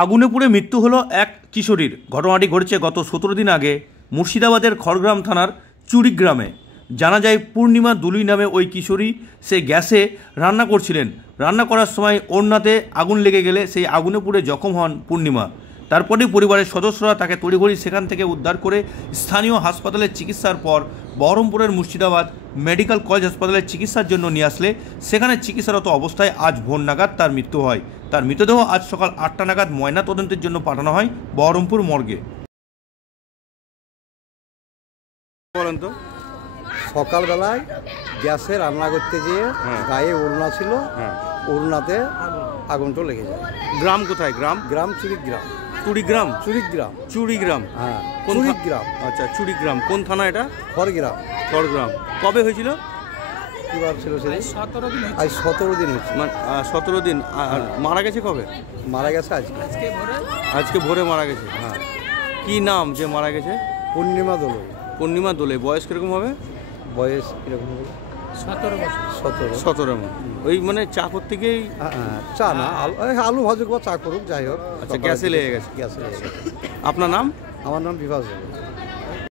আগুনে পুড়ে মৃত্যু হলো এক কিশোরীর। ঘটনাটি ঘটেছে গত 17 দিন আগে মুর্শিদাবাদের খড়গ্রাম থানার চুড়িগ্রামে। জানা যায় পূর্ণিমা দুলুই নামে ওই কিশোরী সে গ্যাসে রান্না করছিলেন। রান্না করার সময় ওড়নাতে আগুন লেগে গেলে সেই আগুনে পুড়ে জখম হন পূর্ণিমা। তারপরেই পরিবারের সদস্যরা তাকে তড়িঘড়ি সেখান থেকে উদ্ধার করে স্থানীয় হাসপাতালে চিকিৎসার পর বহরমপুরের মুর্শিদাবাদ মেডিকেল কলেজ হাসপাতালে চিকিৎসার জন্য নিয়ে আসলে সেখানে চিকিৎসারত অবস্থায় আজ ভোর নাগাদ তার মৃত্যু হয়। তার মৃতদেহ আজ সকাল 8টা নাগাদ ময়নাতদন্তের জন্য পাঠানো হয় বহরমপুর মর্গে। বলেন তো, সকালবেলায় গ্যাসে রান্না করতে যেয়ে গায়ে ওড়না ছিল, ওড়নাতে আগুনটা লেগে যায়। গ্রাম কোথায়? গ্রাম গ্রাম চুড়িগ্রাম। চুড়িগ্রাম? চুড়িগ্রাম। চুড়িগ্রাম, হ্যাঁ, কোন চুড়িগ্রাম। আচ্ছা, চুড়িগ্রাম কোন থানা এটা? খড়গ্রাম। খড়গ্রাম। কবে হয়েছিল? কি বার ছিল সেদিন? আজ 17 দিন হচ্ছে। 17 দিন। মারা গেছে কবে? মারা গেছে আজকে ভোরে মারা গেছে। হ্যাঁ। কি নাম যে মারা গেছে? পূর্ণিমা দোলই। পূর্ণিমা দোলে। বয়স কিরকম হবে? বয়স কিরকম হবে? 17 ওই মানে চা করতে গিয়েই? চা না, আলু ভাজুক বা চা করুক, যাই হোক। আচ্ছা, গ্যাসে লেগে গেছে। গ্যাসে লেগে গেছে। আপনার নাম? আমার নাম বিভাস।